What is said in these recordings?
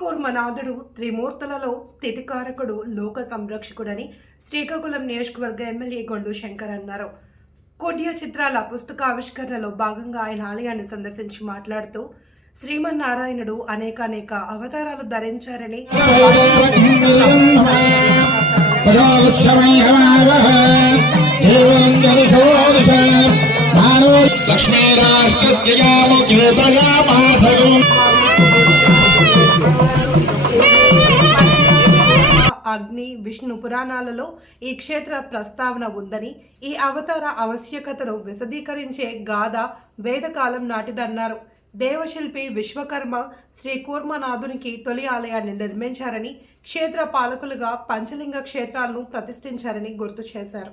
కూర్మనాథుడు త్రిమూర్తులలో స్థితికారకుడు లోక సంరక్షకుడని శ్రీకాకుళం నియోజకవర్గ ఎమ్మెల్యే గొండు శంకర్ అన్నారు. కొడియ చిత్రాల పుస్తకావిష్కరణలో భాగంగా ఆయన ఆలయాన్ని సందర్శించి మాట్లాడుతూ శ్రీమన్నారాయణుడు అనేక అనేక అవతారాలు ధరించారని లక్ష్మీరాష్ట్రముఖేతయామాసరు అగ్ని విష్ణు పురాణాలలో ఈ క్షేత్ర ప్రస్తావన ఉందని ఈ అవతార ఆవశ్యకతను విశదీకరించే గాథ వేదకాలం నాటిదన్నారు. దేవశిల్పి విశ్వకర్మ శ్రీ కూర్మనాథునికి తొలి ఆలయాన్ని నిర్మించారని క్షేత్ర పాలకులుగా పంచలింగ క్షేత్రాలను ప్రతిష్ఠించారని గుర్తు చేశారు.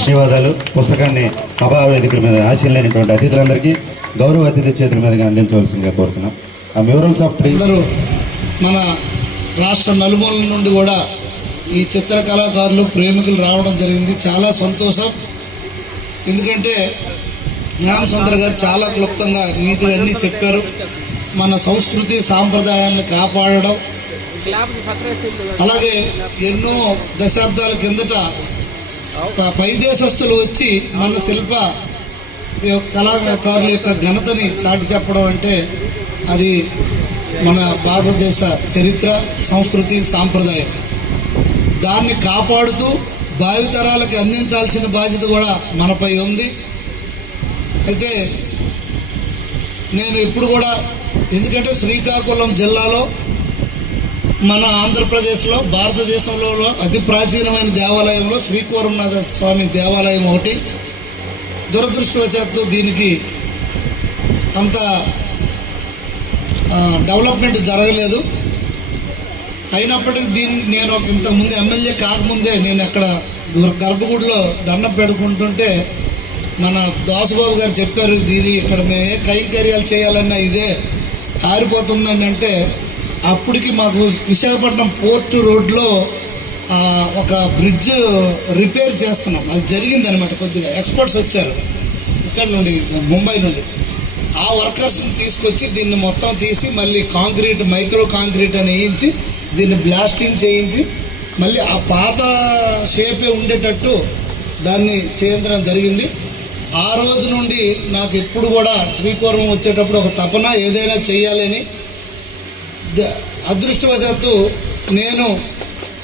ధన్యవాదాలు పుస్తకాన్ని సభా వేదికల మీద ఆశీలైనటువంటి అతిథులందరికీ గౌరవ అతిథి చేతుల మీదుగా అందించవలసిందిగా కోరుతున్నాం. ఆ మ్యూరల్స్ ఆఫ్ ట్రీ అందరూ మన రాష్ట్ర నలుమూలల నుండి కూడా ఈ చిత్ర కళాకారులు ప్రేమికులు రావడం జరిగింది. చాలా సంతోషం. ఎందుకంటే జ్ఞానసుందర్ గారు చాలా క్లుప్తంగా నీట్గా అన్నీ చెప్పారు. మన సంస్కృతి సాంప్రదాయాలను కాపాడడం అలాగే ఎన్నో దశాబ్దాల కిందట పై దేశస్తులు వచ్చి మన శిల్ప యొక్క కళాకారుల యొక్క ఘనతని చాటి చెప్పడం అంటే అది మన భారతదేశ చరిత్ర సంస్కృతి సాంప్రదాయం. దాన్ని కాపాడుతూ భావితరాలకి అందించాల్సిన బాధ్యత కూడా మనపై ఉంది. అయితే నేను ఇప్పుడు కూడా ఎందుకంటే శ్రీకాకుళం జిల్లాలో మన ఆంధ్రప్రదేశ్లో భారతదేశంలో అతి ప్రాచీనమైన దేవాలయంలో శ్రీకూరంనాథ స్వామి దేవాలయం ఒకటి. దురదృష్టవశాత్తు దీనికి అంత డెవలప్మెంట్ జరగలేదు. అయినప్పటికీ దీన్ని నేను ఒక ఇంతకుముందు ఎమ్మెల్యే కాకముందే నేను అక్కడ గర్భగుడిలో దండం పెడుకుంటుంటే మన దాసుబాబు గారు చెప్పారు ఇది ఇది ఇక్కడ మేము ఏ కైంకర్యాలు చేయాలన్నా ఇదే కారిపోతుందని అంటే అప్పటికి మాకు విశాఖపట్నం పోర్ట్ రోడ్లో ఒక బ్రిడ్జ్ రిపేర్ చేస్తున్నాం. అది జరిగింది అనమాట కొద్దిగా. ఎక్స్పర్ట్స్ వచ్చారు. ఇక్కడ నుండి ముంబై నుండి. ఆ వర్కర్స్ని తీసుకొచ్చి దీన్ని మొత్తం తీసి మళ్ళీ కాంక్రీట్ మైక్రో కాంక్రీట్ అని వేయించి దీన్ని బ్లాస్టింగ్ చేయించి మళ్ళీ ఆ పాత షేపే ఉండేటట్టు దాన్ని చేయించడం జరిగింది. ఆ రోజు నుండి నాకు ఎప్పుడు కూడా శ్రీకూర్మం వచ్చేటప్పుడు ఒక తపన ఏదైనా చేయాలని అదృష్టవశాత్తు నేను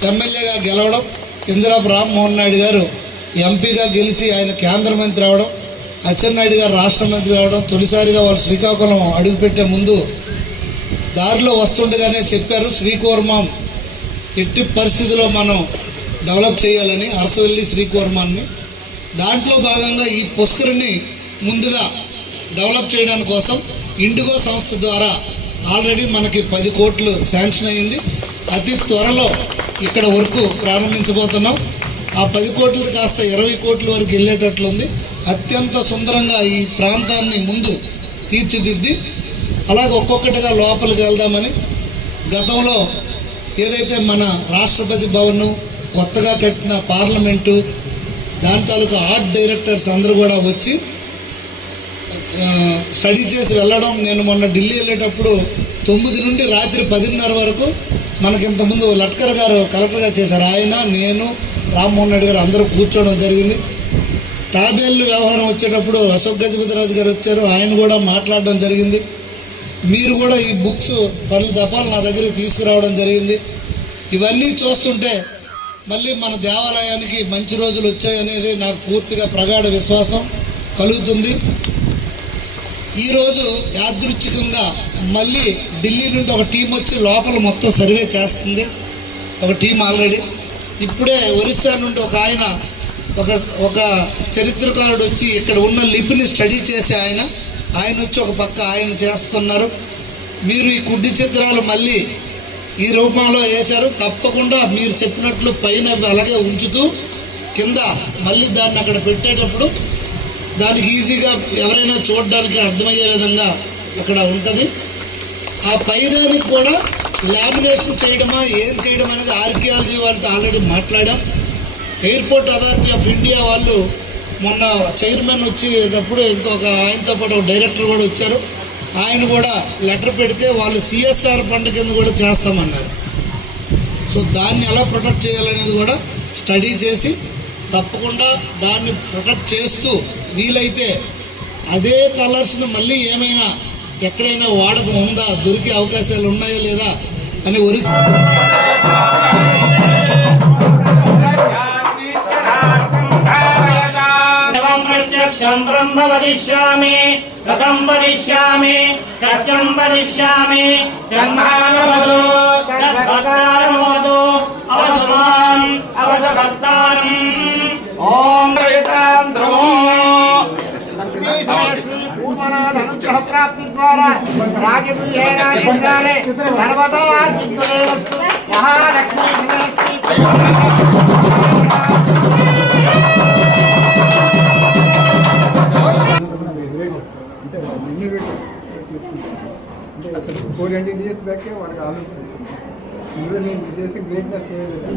ఎమ్మెల్యేగా గెలవడం ఇందిరాపు రామ్మోహన్ నాయుడు గారు ఎంపీగా గెలిచి ఆయన కేంద్ర మంత్రి అవడం అచ్చెన్నాయుడు గారు రాష్ట్ర మంత్రి అవడం తొలిసారిగా వాళ్ళు శ్రీకాకుళం అడుగుపెట్టే ముందు దారిలో వస్తుండగానే చెప్పారు శ్రీకూర్మం ఎట్టి పరిస్థితిలో మనం డెవలప్ చేయాలని అరసవెల్లి శ్రీకూర్మాన్ని. దాంట్లో భాగంగా ఈ పుష్కరిని ముందుగా డెవలప్ చేయడానికి కోసం ఇండిగో సంస్థ ద్వారా ఆల్రెడీ మనకి పది కోట్లు శాంక్షన్ అయింది అతి త్వరలో ఇక్కడ వర్క్ ప్రారంభించబోతున్నాం. ఆ పది కోట్లు కాస్త ఇరవై కోట్ల వరకు వెళ్ళేటట్లుంది. అత్యంత సుందరంగా ఈ ప్రాంతాన్ని ముందు తీర్చిదిద్ది అలాగే ఒక్కొక్కటిగా లోపలికి వెళ్దామని గతంలో ఏదైతే మన రాష్ట్రపతి భవన్ కొత్తగా కట్టిన పార్లమెంటు దాని తాలూకా ఆర్ట్ డైరెక్టర్స్ అందరూ కూడా వచ్చి స్టడీ చేసి వెళ్ళడం. నేను మొన్న ఢిల్లీ వెళ్ళేటప్పుడు తొమ్మిది నుండి రాత్రి పదిన్నర వరకు మనకి ఇంతకుముందు లట్కర్ గారు కలెక్టర్గా చేశారు. ఆయన నేను రామ్మోహన్ రెడ్డి గారు అందరూ కూర్చోవడం జరిగింది. తాబేళ్ళు వ్యవహారం వచ్చేటప్పుడు అశోక్ గజపతిరాజు గారు వచ్చారు. ఆయన కూడా మాట్లాడడం జరిగింది. మీరు కూడా ఈ బుక్స్ పనులు తపాలు నా దగ్గరికి తీసుకురావడం జరిగింది. ఇవన్నీ చూస్తుంటే మళ్ళీ మన దేవాలయానికి మంచి రోజులు వచ్చాయనేది నాకు పూర్తిగా ప్రగాఢ విశ్వాసం కలుగుతుంది. ఈరోజు యాదృచ్ఛికంగా మళ్ళీ ఢిల్లీ నుండి ఒక టీం వచ్చి లోపల మొత్తం సర్వే చేస్తుంది. ఒక టీం ఆల్రెడీ. ఇప్పుడే ఒరిస్సా నుండి ఒక ఆయన ఒక ఒక చరిత్రకారుడు వచ్చి ఇక్కడ ఉన్న లిపిని స్టడీ చేసి ఆయన ఆయన వచ్చి ఒక పక్క ఆయన చేస్తున్నారు. మీరు ఈ కుడ్డి చిత్రాలు మళ్ళీ ఈ రూపంలో వేశారు. తప్పకుండా మీరు చెప్పినట్లు పైన అలాగే ఉంచుతూ కింద మళ్ళీ దాన్ని అక్కడ పెట్టేటప్పుడు దానికి ఈజీగా ఎవరైనా చూడడానికి అర్థమయ్యే విధంగా అక్కడ ఉంటుంది. ఆ పైరానికి కూడా లామినేషన్ చేయడమా ఏం చేయడం అనేది ఆర్కియాలజీ వాళ్ళతో ఆల్రెడీ మాట్లాడాం. ఎయిర్పోర్ట్ అథారిటీ ఆఫ్ ఇండియా వాళ్ళు మొన్న చైర్మన్ వచ్చినప్పుడు ఇంకొక ఆయనతో పాటు ఒక డైరెక్టర్ కూడా వచ్చారు. ఆయన కూడా లెటర్ పెడితే వాళ్ళు సిఎస్ఆర్ ఫండ్ కింద కూడా చేస్తామన్నారు. సో దాన్ని ఎలా ప్రొటెక్ట్ చేయాలనేది కూడా స్టడీ చేసి తప్పకుండా దాన్ని ప్రొటెక్ట్ చేస్తూ వీలైతే అదే కలర్స్ను మళ్ళీ ఏమైనా ఎక్కడైనా వాడకం ఉందా దొరికే అవకాశాలు ఉన్నాయా లేదా అని ఒరిస్ ప్రత్యక్షం బ్రహ్మ వదిష్యామి అవధ భక్తారం ఓం అనుగ్రహ ప్రాప్తి ద్వారా రాజగృహేణాలే సర్వదా మహాలక్ష్మీ అసలు ఫోర్ హండ్రెడ్ ఇయర్స్ బ్యాకే వాడికి ఆలోచన వచ్చింది. నేను చేసి గ్రేట్నెస్ చేయలేదు.